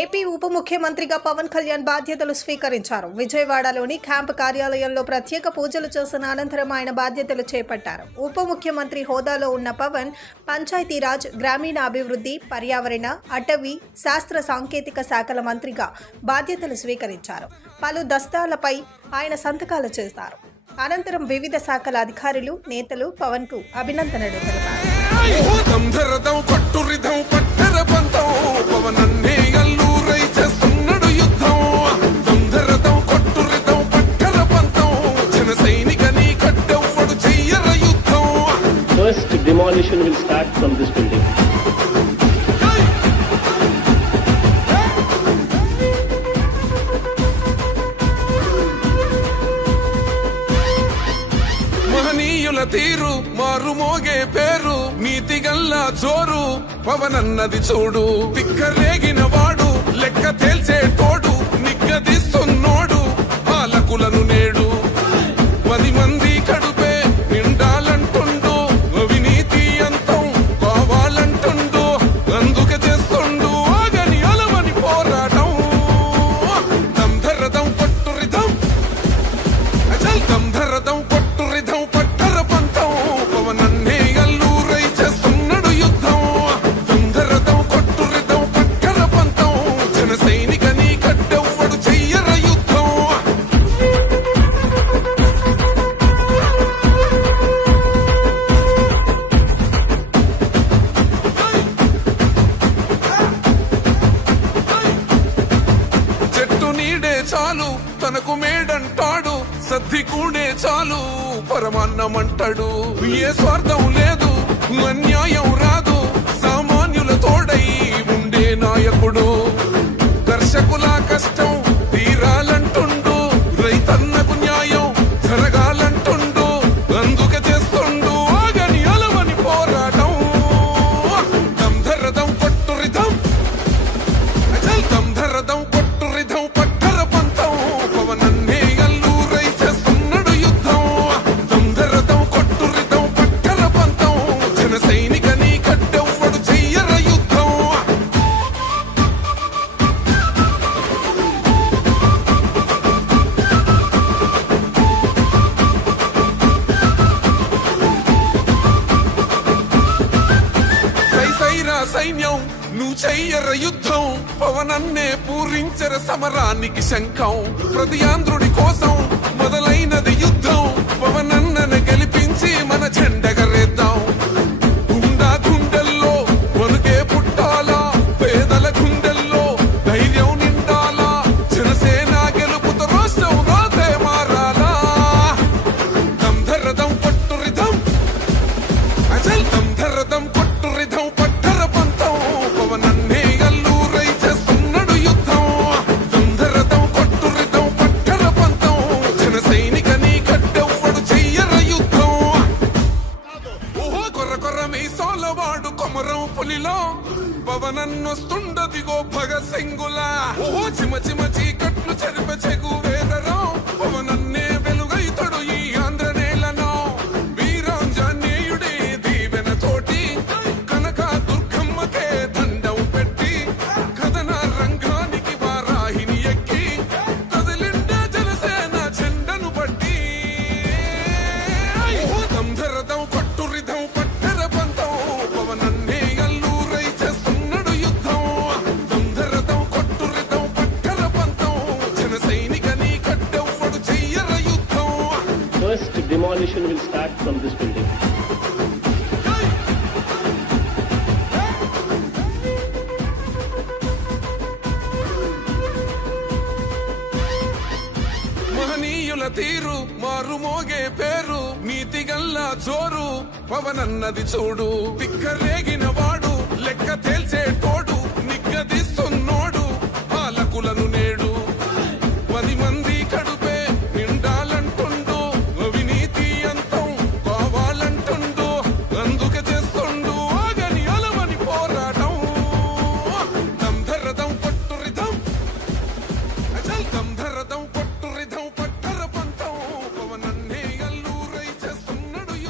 AP ఉప ముఖ్యమంత్రిగా పవన్ కళ్యాణ్ బాధ్యతలు స్వీకరించారు. విజయవాడలోని క్యాంపు కార్యాలయంలో ప్రత్యేక పూజలు చేసిన అనంతరం ఆయన బాధ్యతలు చేపట్టారు. ఉప ముఖ్యమంత్రి హోదాలో ఉన్న పవన్ పంచాయతీరాజ్, గ్రామీణాభివృద్ధి, పర్యావరణ, అటవీ, శాస్త్ర సాంకేతిక శాఖల మంత్రిగా బాధ్యతలు స్వీకరించారు. పలు దస్తాలపై ఆయన సంతకాలు చేశారు. అనంతరం వివిధ శాఖల అధికారులు, నేతలు పవన్ కు అభినందనలు తెలిపారు. First demolition will start from this building. మహనీయుల తీరు, మారు మోగే పేరు, నీతి గల్లా జోరు పవనన్నది చూడు. తిక్కరేగిన వాడు, లెక్క తేల్చే తోడు, నిగ్గదీస్తున్నోడు పాలకులను నేడు. 10 మంది కడుపే నిండాలంటుండు, అవినీతి అంతం కావాలంటుండు. అందుకే చేస్తుండు ఆగని అలవని పోరాటం. దంధరదం కొట్టు రిధం, అచల్ దంధరదం కొట్టు రిధం, పట్టర పంతం పవనన్నే అల్లూరై చేస్తున్నాడు యుద్ధం. దంధరదం కొట్టు రిధం, పట్టర పంతం జన సైనిక నీ కడ్డెవ్వడు చెయ్యర యుద్ధం. చెట్టు నీడే చాలు తనకు మేడంటాడు, సద్ది కూడే చాలు పరమాన్నమంటాడు. ఏ స్వార్థం లేదు, అన్యాయం రాదు, సామాన్యుల తోడై ఉండే నాయకుడు. దర్శకుల కష్టం తీరాలంటుండు, రైతన్నకు న్యాయం జరగాలంటుండు. అందుకే చేస్తుండు ఆగని అలవని పోరాటం. దంధరదం కొట్టు రిధం, అచల్ దంధరదం కొట్టు రిధం, పట్టర పంతం పవనన్నే అల్లూరై చేస్తున్నాడు యుద్ధం. దంధరదం కొట్టు రిధం, పట్టర పంతం జన సైనిక నీ కడ్డెవ్వడు చెయ్యర యుద్ధం. సైసైరా సైన్యం నువ్వు చెయ్యర యుద్ధం, పవనన్నే పూరించర సమరానికి శంఖం. ప్రతి ఆంధ్రుడి కోసం మొదలైనది యుద్ధం, పవనన్నను గెలిపించి మన జెండగరేద్దాం. గుండా గుండెల్లో వణుకే పుట్టాలా, పేదల గుండెల్లో ధైర్యం నిండాలా. జనసేన గెలుపుతో రాష్ట్రం రాతే మారాలా. దంధరదం కొట్టు రిధం, అచల్ దంధరదం కొట్టు రిధం, పట్టర పంతం పవనన్నే అల్లూరై చేస్తున్నాడు యుద్ధం. దంధరదం కొట్టు రిధం, పట్టర పంతం జన సైనిక నీ కడ్డెవ్వడు చెయ్యర యుద్ధం. ఓహో కొర్ర కొర్ర మీసాలవాడు కొమరం పులిలో, పవనన్నొస్తుండదిగో భగత్ సింగులా. ఓహో చిమ చిమ చీకట్లు చెరిప చెగు వేదరం, పవనన్నే వెలుగైతడు ఈ ఆంధ్ర నేలను. వీరాంజనేయుడి దీవెన తోటి కనక దుర్గమ్మకే దండం పెట్టి, కథన రంగానికి వారాహిని ఎక్కి, కదిలిండే జనసేన జెండను బట్టి. దంధరదం కొట్టు రిధం, పట్టర పంతం పవనన్నే అల్లూరై చేస్తున్నాడు యుద్ధం. దంధరదం కొట్టు రిధం, పట్టర పంతం జన సైనిక నీ కడ్డెవ్వడు చెయ్యర యుద్ధం. First demolition will start from this building. మహనీయుల తీరు, మారు మోగే పేరు, నీతి గల్లా జోరు పవనన్నది చూడు. తిక్కరేగిన వాడు, లెక్క తేల్చే తోడు, నిగ్గదీస్తు